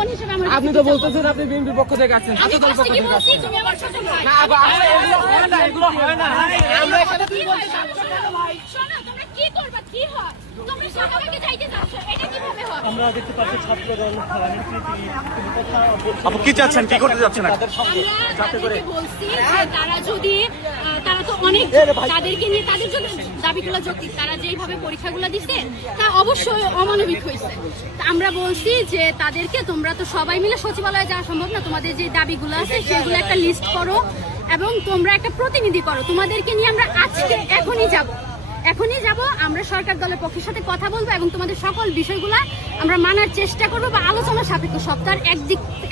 বোন হিসেবে আমার আপনি তো বলতেছেন আপনি বিএনপির পক্ষ থেকে আছেন, আমি ছাত্র দলের পক্ষ থেকে বলছি আছেন। তুমি আমার ছোট ভাই না আপা, আসলে এগুলো হয় না, এগুলো হয় না। আমরা এখানে কি হয়? শোনো, তোমরা কি করবা, কি হয়? তোমরা শাহবাগে যাইতে যাচ্ছ, এটা কিভাবে হয়? আমরা দেখতে পাচ্ছি ছাত্রদল আপু কি চাচ্ছেন, কি করতে যাচ্ছেন? আমরা তাদেরকে বলছি যে তারা যদি তারা তো অনেক তাদেরকে নিয়ে তাদের জন্য দাবিগুলো যৌক্তিক, তারা যেইভাবে পরীক্ষাগুলো দিচ্ছে তা অবশ্যই অমানবিক হয়েছে। তা আমরা বলছি যে তাদেরকে তোমরা তো সবাই মিলে সচিবালয়ে যাওয়া সম্ভব না, তোমাদের যে দাবিগুলো আছে সেগুলো একটা লিস্ট করো এবং তোমরা একটা প্রতিনিধি করো। তোমাদেরকে নিয়ে আমরা আজকে এখনই যাব, আমরা সরকার দলের পক্ষের সাথে কথা বলবো এবং তোমাদের সকল বিষয়গুলো আমরা মানার চেষ্টা করবো বা আলোচনা সাপেক্ষ। সরকার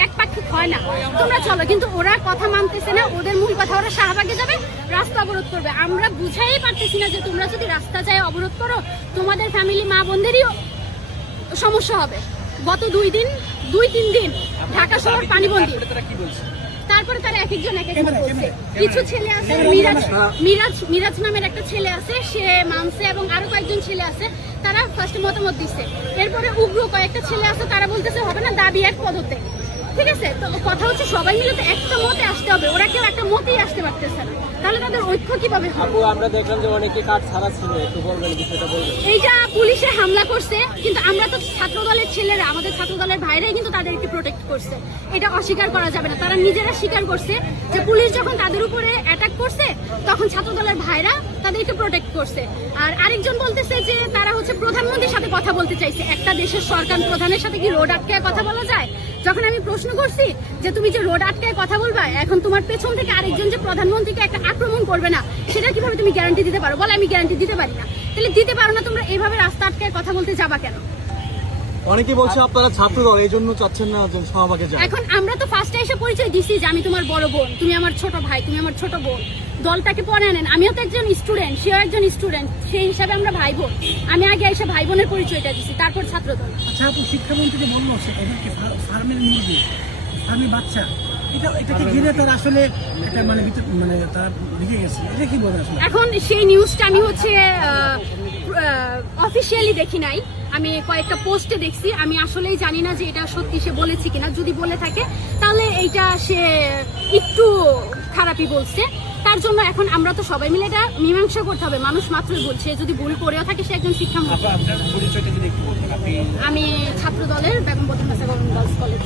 একপাক্ষিক হয় না, তোমরা চলো। কিন্তু ওরা কথা মানতেছে না, ওদের মূল কথা ওরা শাহবাগে যাবে, রাস্তা অবরোধ করবে। আমরা বুঝাই পারতেছি না যে তোমরা যদি রাস্তা যায় অবরোধ করো তোমাদের ফ্যামিলি মা বোনদেরই সমস্যা হবে। গত 2-3 দিন ঢাকা শহর পানিবন্দী। তারপরে তারা এক একজন এক এক বলছে। কিছু ছেলে আছে, মিরাজ নামের একটা ছেলে আছে, সে মানছে এবং আরো কয়েকজন ছেলে আছে তারা ফার্স্টে মতামত দিচ্ছে। এরপরে উগ্র কয়েকটা ছেলে আছে তারা বলতেছে হবে না, দাবি এক পদত্যাগ। ঠিক আছে, তো কথা হচ্ছে সবাই মিলে তো একটা মতে আসতে হবে, ওরা কেউ একটা মতেই আসতে পারতেছে না, তাহলে তাদের ঐক্য কিভাবে হবে? আমরা দেখলাম যে অনেকে কার্ড ছাড়া ছিল, একটু বলবেন বিষয়টা বলবেন। এইটা পুলিশে হামলা করছে, কিন্তু আমরা তো ছাত্র দলের ছেলেরা, আমাদের ছাত্র দলের ভাইরাই কিন্তু তাদেরকে প্রোটেক্ট করছে, এটা অস্বীকার করা যাবে না। তারা নিজেরা স্বীকার করছে যে পুলিশ যখন তাদের উপরে অ্যাটাক করছে তখন ছাত্র দলের ভাইরা তাদেরকে প্রোটেক্ট করছে। আর আরেকজন বলতেছে যে তারা হচ্ছে প্রধানমন্ত্রীর সাথে কথা বলতে চাইছে। একটা দেশের সরকার প্রধানের সাথে কি রোড আটকায় কথা বলা যায়? যখন আমি প্রশ্ন করছি যে তুমি যে রোড আটকায় কথা বলবা, এখন তোমার পেছন থেকে আরেকজন যে প্রধানমন্ত্রীকে একটা আক্রমণ করবে না, সেটা কিভাবে তুমি গ্যারান্টি দিতে পারো? বলে আমি গ্যারান্টি দিতে পারি না। তাহলে দিতে পারো না, তোমরা এইভাবে রাস্তা আটকায় কথা বলতে যাবা কেন? অনেকে বলছে আপনারা ছাত্রদল এই জন্য চাচ্ছেন না যে শাহবাগে যান। এখন আমরা তো ফার্স্টে এসে পরিচয় দিছি যে আমি তোমার বড় বোন, তুমি আমার ছোট ভাই, তুমি আমার ছোট বোন। দলটাকে পরে আনেন, আমিও তো একজন স্টুডেন্ট, সেও একজন স্টুডেন্ট, সেই হিসাবে আমরা ভাই বোন। আমি আগে এসে ভাই বোনের পরিচয়টা দিছি, তারপর ছাত্র দল। আচ্ছা আপু, শিক্ষামন্ত্রী যে বললো এদেরকে ফার্মের মুরগি, ফার্মের বাচ্চা, এটাকে ঘিরে তার আসলে একটা মানে তার লিখে গেছে, এটা কি বলে আসলে? এখন সেই নিউজটা আমি হচ্ছে অফিসিয়ালি দেখি নাই, আমি কয়েকটা পোস্টে দেখছি। আমি আসলেই জানি না যে এটা সত্যি সে বলেছে কিনা। যদি বলে থাকে তাহলে এইটা সে একটু খারাপই বলছে। তার জন্য এখন আমরা তো সবাই মিলে এটা মীমাংসা করতে হবে। মানুষ মাত্রই বলছে, যদি ভুল করেও থাকে সে একজন শিক্ষামন্ত্রী। আমি ছাত্র দলের বেগম বদরুন্নেসা গার্লস কলেজ।